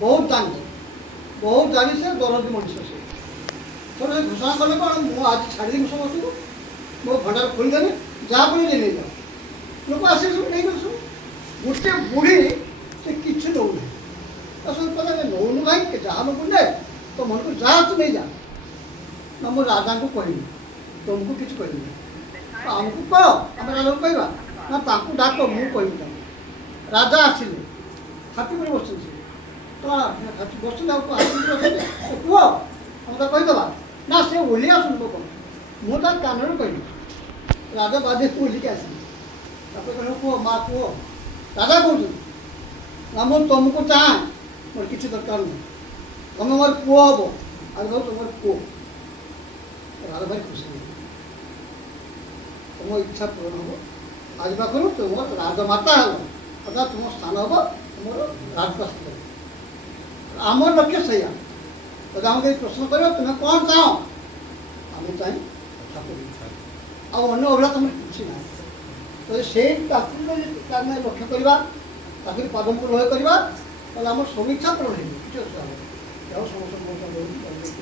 बहुत जानते बहुत जानी से दरदी मनुष्य से तो घोषणा कले कौन मुझे आज छाड़ी समस्त को मो भंडार खोलीदेवी जहाँ पड़े नहीं जाओ लोक आसे सब नहीं सब गोटे बुढ़ी से किसी नौना तो सब कहते नौनु भाई जहाँ लोग ने तो मन को जहाँ तू नहीं जा ना मो राजा को कहनी तुमको किसी कहनी आमको कह आम राजा को कहवा ना ताकू डाक मुझे कहनी राजा आसिले हाथी पर बस तो बस कह हम तो कहीदे ना से ओली आसन कौन मुझे कान कहनी राजा बाजे ओलिक आस कह माँ कह राजा कौन ना मुझे तुमको चाहे मोर किसी दरकार नहीं तुम मोर पुओ हम आज तुम पुओ राजा भाई खुशी तुम इच्छा पूर्ण हम आज पाखु तुम राजमाता है अर्थात तुम स्थान हम तुम राजपास आम लक्ष्य से आम कहीं प्रश्न कर तुम्हें कौन चाह आम चाहे अन्य अभिला तुम खुशी ना तो से लक्ष्य करवा पदम को लय करवा आम सब इच्छा पूरण हो समस्त